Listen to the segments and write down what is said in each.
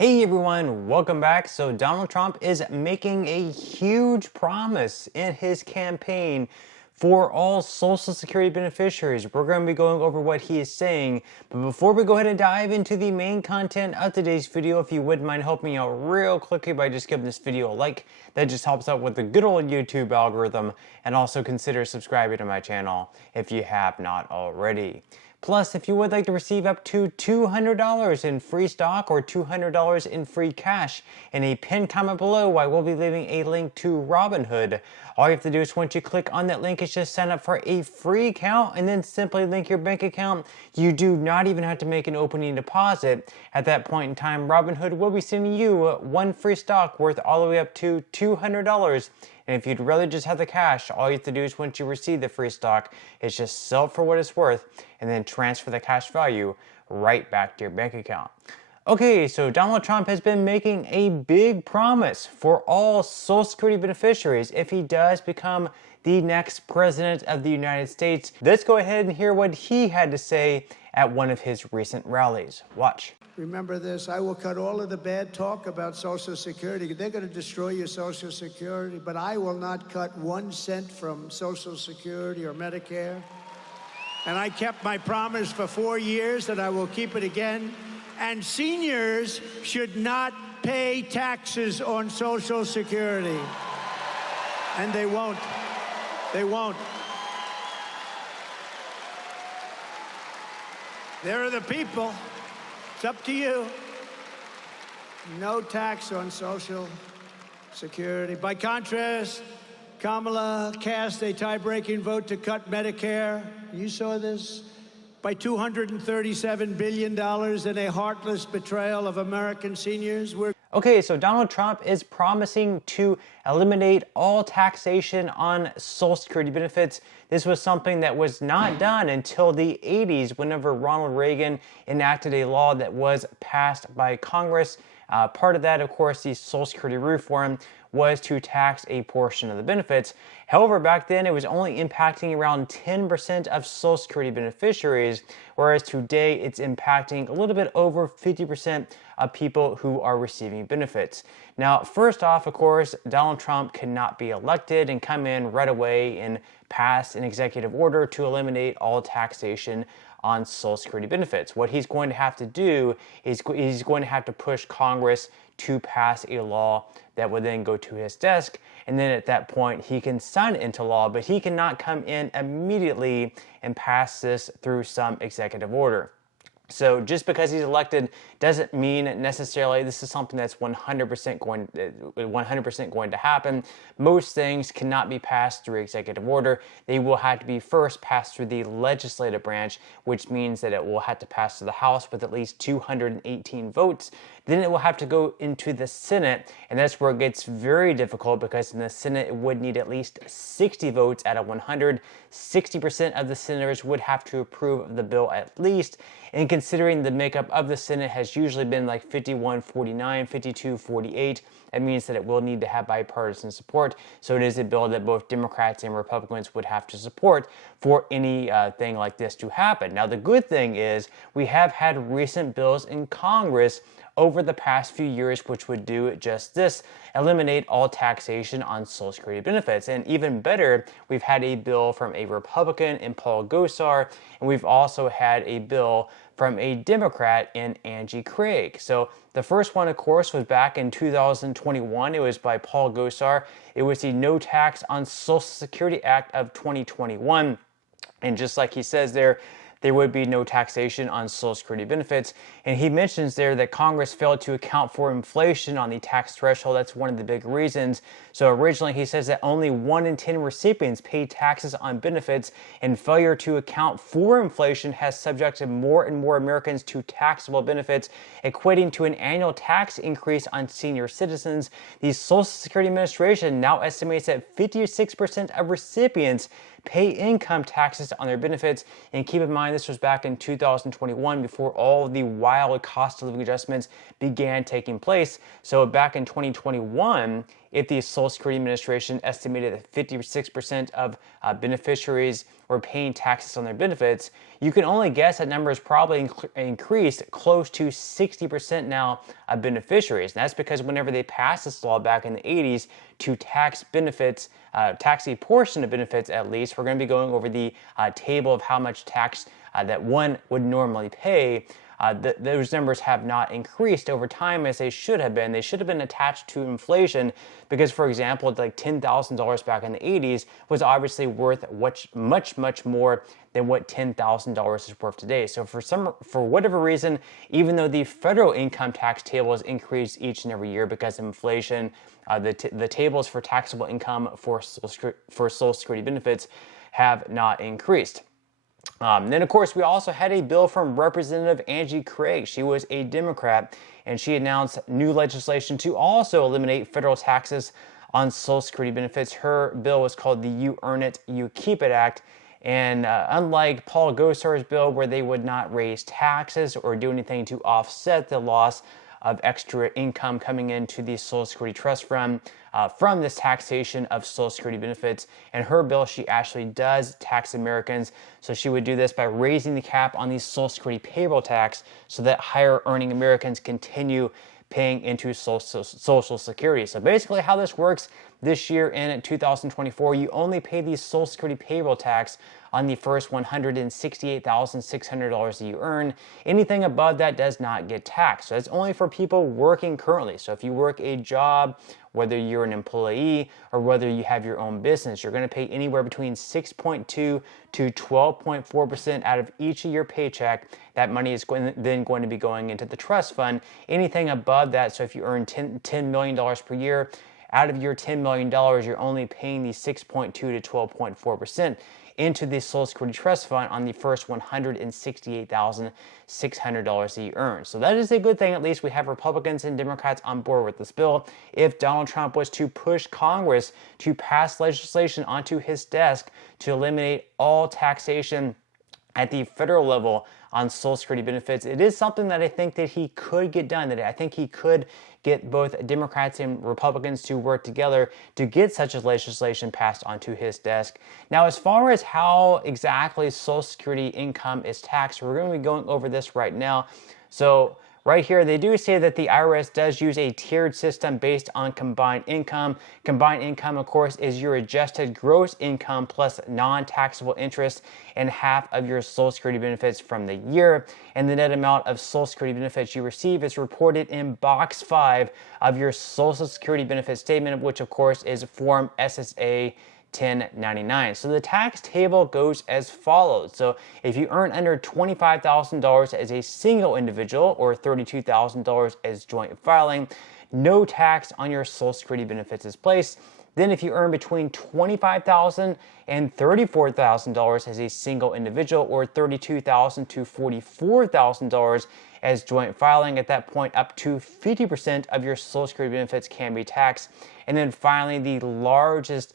Hey everyone, welcome back. So Donald Trump is making a huge promise in his campaign for all Social Security beneficiaries. We're going to be going over what he is saying. But before we go ahead and dive into the main content of today's video, if you wouldn't mind helping me out real quickly by just giving this video a like, that just helps out with the good old YouTube algorithm. And also consider subscribing to my channel if you have not already. Plus, if you would like to receive up to $200 in free stock or $200 in free cash, in a pinned comment below, I will be leaving a link to Robinhood. All you have to do is once you click on that link is just sign up for a free account and then simply link your bank account. You do not even have to make an opening deposit. At that point in time, Robinhood will be sending you one free stock worth all the way up to $200. And if you'd rather just have the cash, all you have to do is once you receive the free stock is just sell it for what it's worth and then transfer the cash value right back to your bank account. Okay, so Donald Trump has been making a big promise for all Social Security beneficiaries if he does become the next president of the United States. Let's go ahead and hear what he had to say at one of his recent rallies. Watch. Remember this, I will cut all of the bad talk about Social Security. They're going to destroy your Social Security, but I will not cut 1 cent from Social Security or Medicare. And I kept my promise for 4 years, and I will keep it again. And seniors should not pay taxes on Social Security. And they won't. They won't. There are the people. It's up to you. No tax on Social Security. By contrast, Kamala cast a tie-breaking vote to cut Medicare. You saw this? By $237 billion in a heartless betrayal of American seniors. Okay, so Donald Trump is promising to eliminate all taxation on Social Security benefits. This was something that was not done until the 80s, whenever Ronald Reagan enacted a law that was passed by Congress. Part of that, of course, the Social Security reform was to tax a portion of the benefits. However, back then it was only impacting around 10% of Social Security beneficiaries, whereas today it's impacting a little bit over 50% of people who are receiving benefits. Now, first off, of course, Donald Trump cannot be elected and come in right away and pass an executive order to eliminate all taxation on Social Security benefits. What he's going to have to do is he's going to have to push Congress to pass a law that would then go to his desk, and then at that point he can sign it into law, but he cannot come in immediately and pass this through some executive order. So just because he's elected doesn't mean necessarily this is something that's 100% going to happen. Most things cannot be passed through executive order. They will have to be first passed through the legislative branch, which means that it will have to pass through the House with at least 218 votes. Then it will have to go into the Senate, and that's where it gets very difficult because in the Senate it would need at least 60 votes out of 100. 60% of the senators would have to approve of the bill at least. And considering the makeup of the Senate has usually been like 51-49, 52-48, it means that it will need to have bipartisan support. So it is a bill that both Democrats and Republicans would have to support for any thing like this to happen. Now, the good thing is we have had recent bills in Congress over the past few years which would do just this, eliminate all taxation on Social Security benefits. And even better, we've had a bill from a Republican in Paul Gosar, and we've also had a bill from a Democrat in Angie Craig. So the first one, of course, was back in 2021. It was by Paul Gosar. It was the No Tax on Social Security Act of 2021. And just like he says there would be no taxation on Social Security benefits. And he mentions there that Congress failed to account for inflation on the tax threshold. That's one of the big reasons. So originally he says that only 1 in 10 recipients pay taxes on benefits, and failure to account for inflation has subjected more and more Americans to taxable benefits, equating to an annual tax increase on senior citizens. The Social Security Administration now estimates that 56% of recipients pay income taxes on their benefits. And keep in mind, this was back in 2021 before all the wild cost of living adjustments began taking place. So back in 2021, if the Social Security Administration estimated that 56% of beneficiaries were paying taxes on their benefits, you can only guess that number has probably increased close to 60% now of beneficiaries. And that's because whenever they passed this law back in the 80s to tax benefits, tax a portion of benefits at least, we're going to be going over the table of how much tax that one would normally pay. Those numbers have not increased over time as they should have been. They should have been attached to inflation because, for example, like $10,000 back in the 80s was obviously worth much more than what $10,000 is worth today. So for whatever reason, even though the federal income tax table has increased each and every year because of inflation, the tables for taxable income for Social Security benefits have not increased. Then, of course, we also had a bill from Representative Angie Craig. She was a Democrat, and she announced new legislation to also eliminate federal taxes on Social Security benefits. Her bill was called the You Earn It, You Keep It Act. And unlike Paul Gosar's bill, where they would not raise taxes or do anything to offset the loss of extra income coming into the Social Security Trust Fund from this taxation of Social Security benefits. In her bill, she actually does tax Americans. So she would do this by raising the cap on the Social Security payroll tax so that higher earning Americans continue paying into Social Security. So basically how this works this year in 2024, you only pay the Social Security payroll tax on the first $168,600 that you earn. Anything above that does not get taxed. So it's only for people working currently. So if you work a job, whether you're an employee or whether you have your own business, you're going to pay anywhere between 6.2 to 12.4% out of each of your paycheck. That money is then going to be going into the trust fund. Anything above that, so if you earn $10 million per year, out of your $10 million, you're only paying the 6.2 to 12.4% into the Social Security Trust Fund on the first $168,600 that you earn. So that is a good thing. At least we have Republicans and Democrats on board with this bill. If Donald Trump was to push Congress to pass legislation onto his desk to eliminate all taxation at the federal level on Social Security benefits, it is something that I think that he could get done, that I think he could get both Democrats and Republicans to work together to get such a legislation passed onto his desk. Now, as far as how exactly Social Security income is taxed, we're going to be going over this right now. So right here, they do say that the IRS does use a tiered system based on combined income. Combined income, of course, is your adjusted gross income plus non-taxable interest and half of your Social Security benefits from the year. And the net amount of Social Security benefits you receive is reported in box 5 of your Social Security benefit statement, which, of course, is Form SSA 1099. So the tax table goes as follows. So if you earn under $25,000 as a single individual or $32,000 as joint filing, no tax on your Social Security benefits is placed. Then if you earn between $25,000 and $34,000 as a single individual or $32,000 to $44,000 as joint filing, at that point up to 50% of your Social Security benefits can be taxed. And then finally, the largest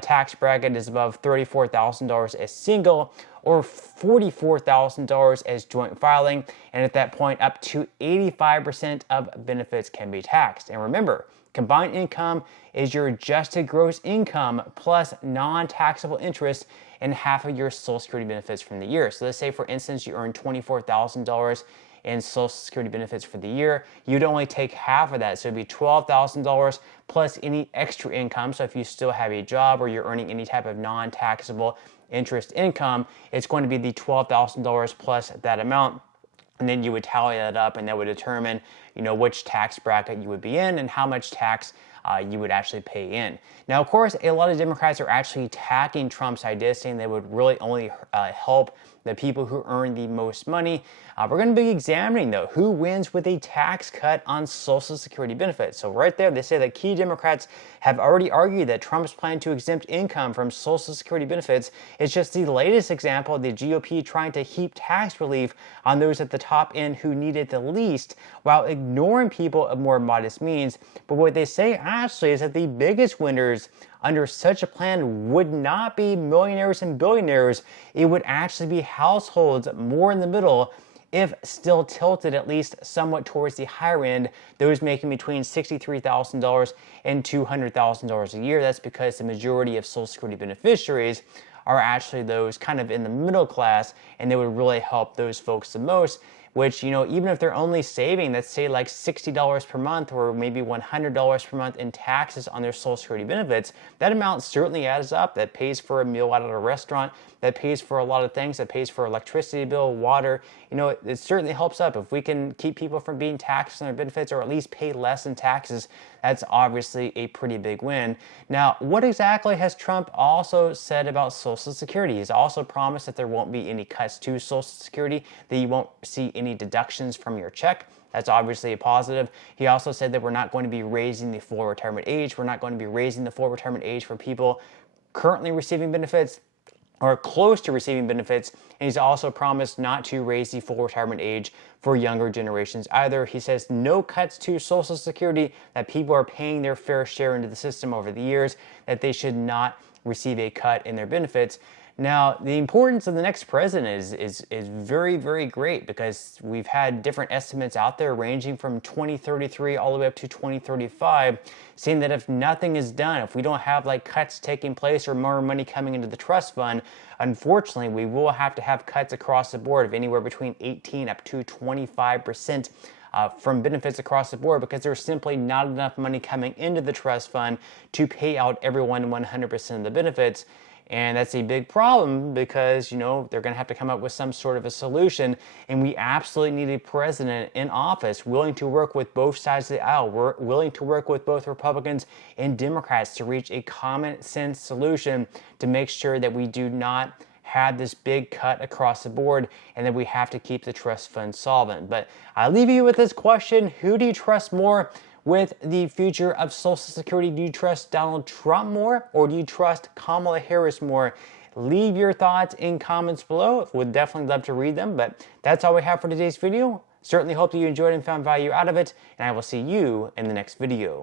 tax bracket is above $34,000 as single or $44,000 as joint filing, and at that point up to 85% of benefits can be taxed. And remember, combined income is your adjusted gross income plus non-taxable interest and half of your Social Security benefits from the year. So let's say, for instance, you earn $24,000 in Social Security benefits for the year. You'd only take half of that, so it'd be $12,000 plus any extra income. So if you still have a job or you're earning any type of non-taxable interest income, it's going to be the $12,000 plus that amount. And then you would tally that up, and that would determine, which tax bracket you would be in and how much tax you would actually pay in. Now, of course, a lot of Democrats are actually attacking Trump's idea, saying they would really only help the people who earn the most money. We're going to be examining, though, who wins with a tax cut on Social Security benefits. So right there, they say that key Democrats have already argued that Trump's plan to exempt income from Social Security benefits is just the latest example of the GOP trying to heap tax relief on those at the top end who need it the least, while ignoring people of more modest means. But what they say actually is that the biggest winners under such a plan would not be millionaires and billionaires. It would actually be households more in the middle if still tilted at least somewhat towards the higher end, those making between $63,000 and $200,000 a year. That's because the majority of Social Security beneficiaries are actually those kind of in the middle class, and they would really help those folks the most, which, even if they're only saving, let's say like $60 per month or maybe $100 per month in taxes on their Social Security benefits, that amount certainly adds up. That pays for a meal out at a restaurant, that pays for a lot of things, that pays for electricity bill, water. It certainly helps up. If we can keep people from being taxed on their benefits or at least pay less in taxes, that's obviously a pretty big win. Now, what exactly has Trump also said about Social Security? He's also promised that there won't be any cuts to Social Security, that you won't see any deductions from your check. That's obviously a positive. He also said that we're not going to be raising the full retirement age. We're not going to be raising the full retirement age for people currently receiving benefits or close to receiving benefits, and he's also promised not to raise the full retirement age for younger generations either. He says no cuts to Social Security, that people are paying their fair share into the system over the years, that they should not receive a cut in their benefits. Now, the importance of the next president is very, very great, because we've had different estimates out there ranging from 2033 all the way up to 2035, saying that if nothing is done, if we don't have like cuts taking place or more money coming into the trust fund, unfortunately, we will have to have cuts across the board of anywhere between 18 up to 25%. From benefits across the board, because there's simply not enough money coming into the trust fund to pay out everyone 100% of the benefits. And that's a big problem, because, they're going to have to come up with some sort of a solution. And we absolutely need a president in office willing to work with both sides of the aisle. We're willing to work with both Republicans and Democrats to reach a common sense solution to make sure that we do not have this big cut across the board and that we have to keep the trust fund solvent. But I leave you with this question: who do you trust more with the future of Social Security? Do you trust Donald Trump more, or do you trust Kamala Harris more? Leave your thoughts in comments below. Would definitely love to read them. But that's all we have for today's video. Certainly hope that you enjoyed and found value out of it, and I will see you in the next video.